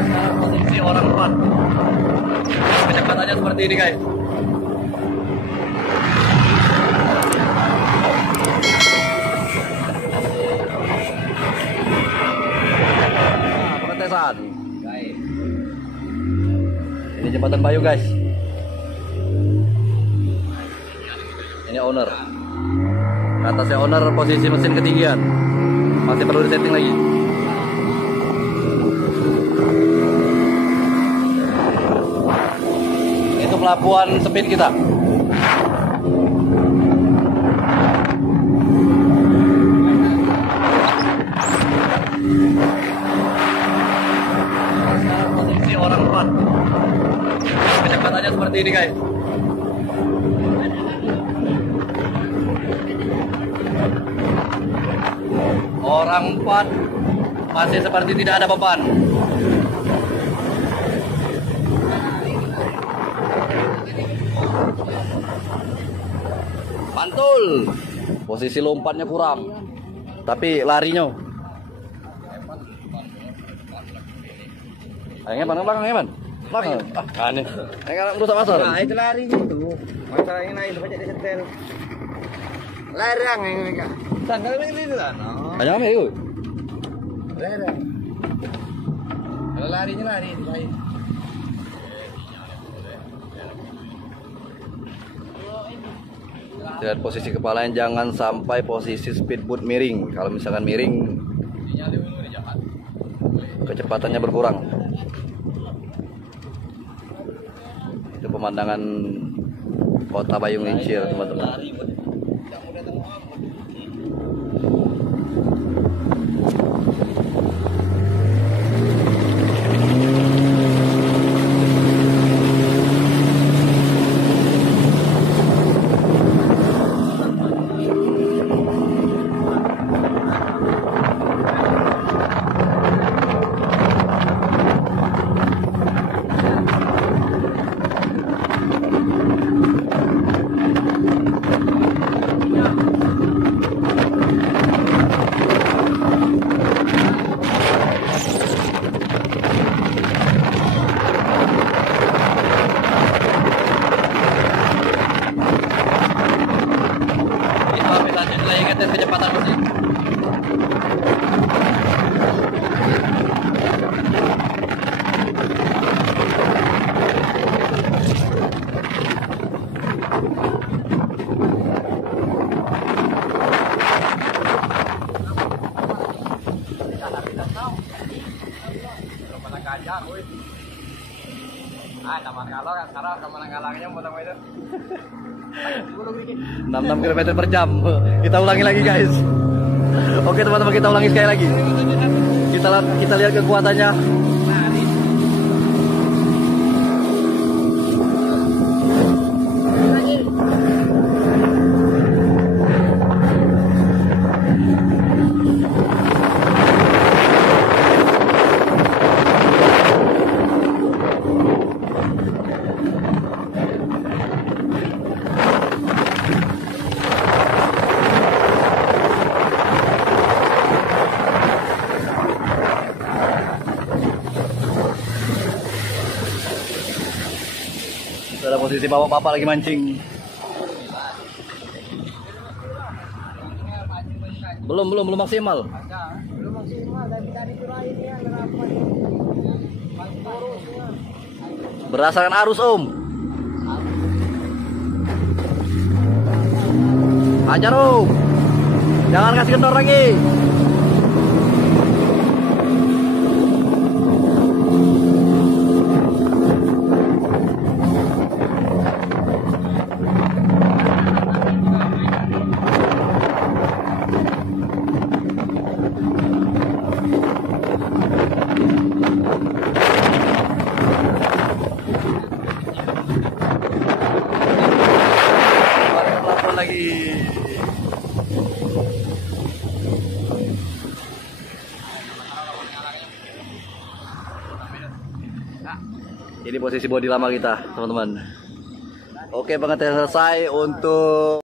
Sekarang posisi orang 4. Kecepatannya seperti ini guys. Pengetesan. Ini jembatan Bayu guys. Ini owner. Atasnya owner, posisi mesin ketinggian. Masih perlu disetting lagi. Itu pelabuhan speed kita. Sekarang posisi orang 4. Kecepatannya seperti ini guys. Orang 4 masih seperti tidak ada beban. Mantul. Posisi lompatnya kurang, tapi larinya. Ayo Eman, belakang Eman. Belakang. Aneh. Kayak rusak masar. Nah, itu larinya itu. Masalahnya naik banyak disetel. Larang yang mereka. Sandal itu kan. Banyak apa itu? Larang. Kalau larinya lari itu baik. Lihat posisi kepalanya, jangan sampai posisi speedboat miring. Kalau misalkan miring, kecepatannya berkurang. Itu pemandangan kota Bayung Lincir, teman-teman. Kecepatan mesin. Taman Kalor kan sekarang Taman Kalornya mau tahu itu. 66 km per jam. Kita ulangi lagi guys. Oke teman-teman, kita ulangi sekali lagi. Kita lihat kekuatannya. Ada posisi bapak-bapak lagi mancing. Belum maksimal. Belum maksimal, tapi tadi itu lainnya Berdasarkan arus Om. Hajar Om. Jangan kasih kendor lagi. Lagi. Ini posisi bodi lama kita, teman-teman. Oke, pengetesan selesai untuk